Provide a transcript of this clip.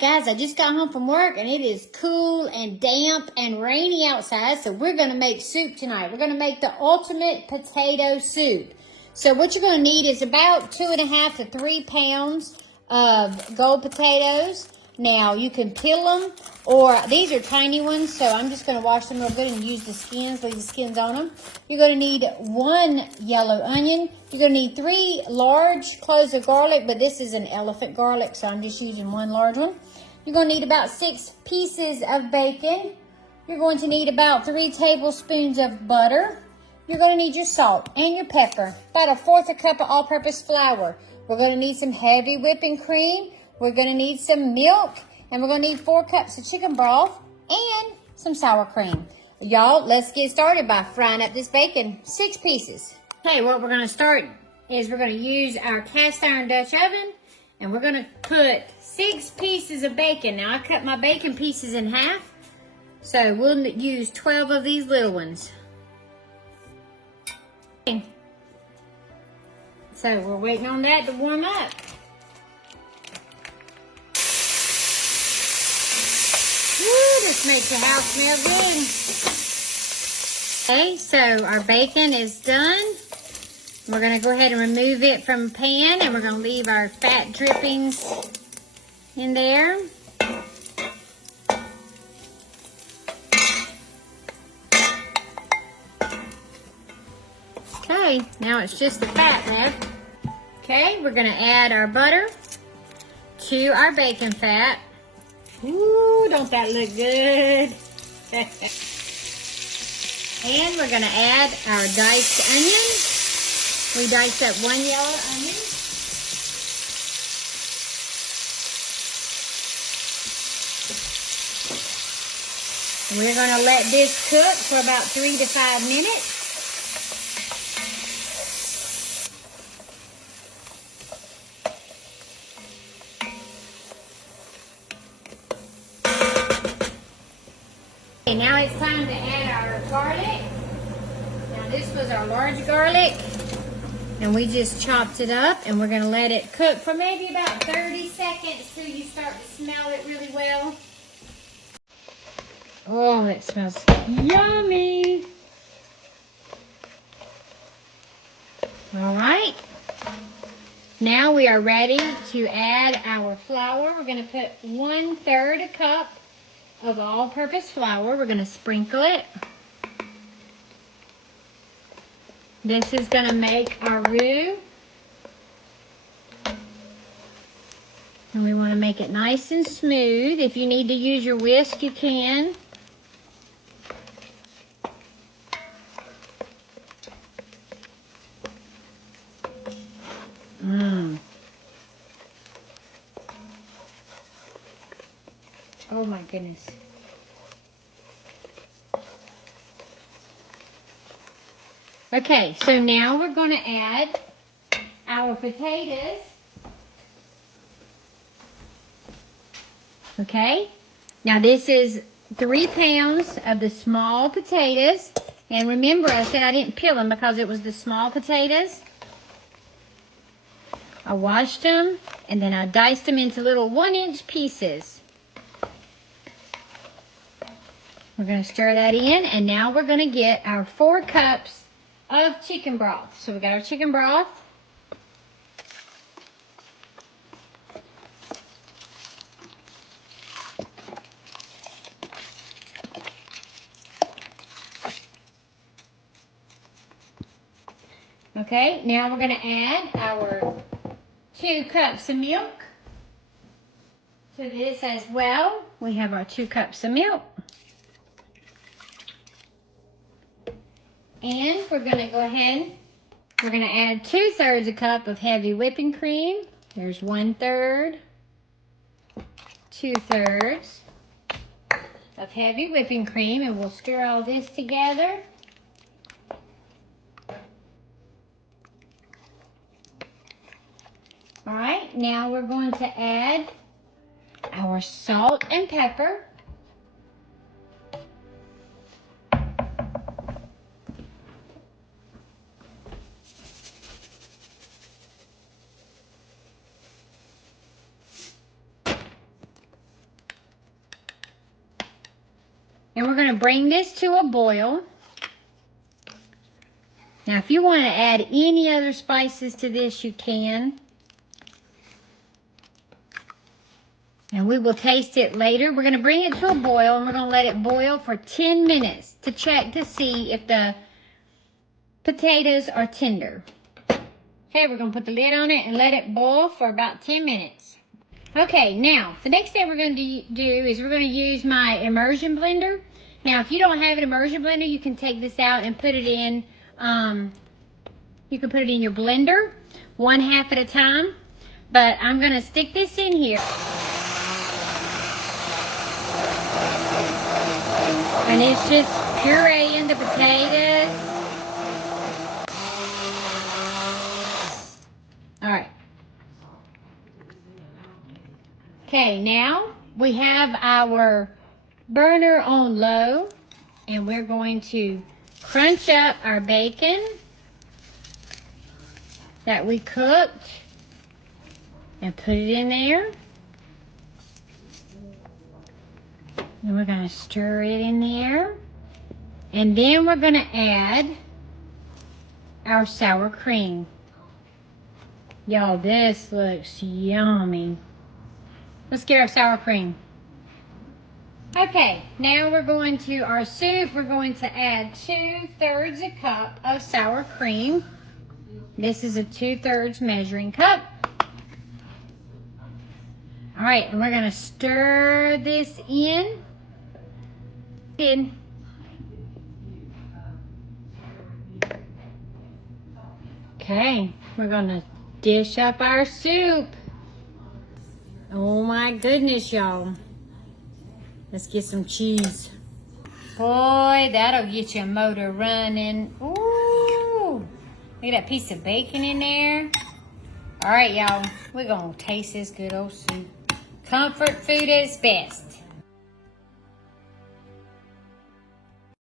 right, guys, I just got home from work and it is cool and damp and rainy outside, so we're going to make soup tonight. We're going to make the ultimate potato soup. So what you're going to need is about 2.5 to 3 pounds of gold potatoes. Now, you can peel them, or these are tiny ones, so I'm just going to wash them real good and use the skins, leave the skins on them. You're going to need 1 yellow onion. You're going to need 3 large cloves of garlic, but this is an elephant garlic, so I'm just using 1 large one. You're going to need about 6 pieces of bacon. You're going to need about 3 tablespoons of butter. You're going to need your salt and your pepper, about 1/4 cup of all-purpose flour. We're going to need some heavy whipping cream. We're going to need some milk, and we're going to need 4 cups of chicken broth and some sour cream. Y'all, let's get started by frying up this bacon, 6 pieces. Okay, what we're going to start is we're going to use our cast iron Dutch oven, and we're going to put 6 pieces of bacon. Now, I cut my bacon pieces in half, so we'll use 12 of these little ones. Okay. So, we're waiting on that to warm up. Woo, this makes the house smell good. Okay, so our bacon is done. We're going to go ahead and remove it from the pan, and we're going to leave our fat drippings in there. Okay, now it's just the fat left. Okay, we're going to add our butter to our bacon fat. Ooh, don't that look good? And we're going to add our diced onion. We diced up 1 yellow onion. We're going to let this cook for about 3 to 5 minutes. Okay, now it's time to add our garlic. Now this was our large garlic, and we just chopped it up, and we're going to let it cook for maybe about 30 seconds till you start to smell it really well. Oh, it smells yummy. All right. Now we are ready to add our flour. We're going to put 1/3 cup of all-purpose flour. We're going to sprinkle it. This is going to make our roux. And we want to make it nice and smooth. If you need to use your whisk, you can. Oh my goodness. Okay, so now we're going to add our potatoes. Okay, now this is 3 pounds of the small potatoes. And remember, I said I didn't peel them because it was the small potatoes. I washed them, and then I diced them into little 1-inch pieces. We're going to stir that in, and now we're going to get our 4 cups of chicken broth. So we got our chicken broth. Okay, now we're going to add our 2 cups of milk to this as well. We have our 2 cups of milk. And we're going to go ahead, we're going to add 2/3 cup of heavy whipping cream. There's 1/3, 2/3 of heavy whipping cream, and we'll stir all this together. All right, now we're going to add our salt and pepper. And we're going to bring this to a boil. Now, if you want to add any other spices to this, you can. And we will taste it later. We're going to bring it to a boil, and we're going to let it boil for 10 minutes to check to see if the potatoes are tender. Okay, we're going to put the lid on it and let it boil for about 10 minutes. Okay, now, the next thing we're going to do is we're going to use my immersion blender. Now, if you don't have an immersion blender, you can take this out and put it in, you can put it in your blender, 1/2 at a time. But I'm going to stick this in here. And it's just pureeing the potatoes. All right. Okay, now we have our burner on low, and we're going to crunch up our bacon that we cooked and put it in there. And we're going to stir it in there. And then we're going to add our sour cream. Y'all, this looks yummy. Let's get our sour cream. Okay, now we're going to our soup. We're going to add 2/3 a cup of sour cream. This is a 2/3 measuring cup. All right, and we're going to stir this in. Okay, we're going to dish up our soup. Oh my goodness, y'all. Let's get some cheese. Boy, that'll get your motor running. Ooh, look at that piece of bacon in there. All right, y'all, we're going to taste this good old soup. Comfort food at its best.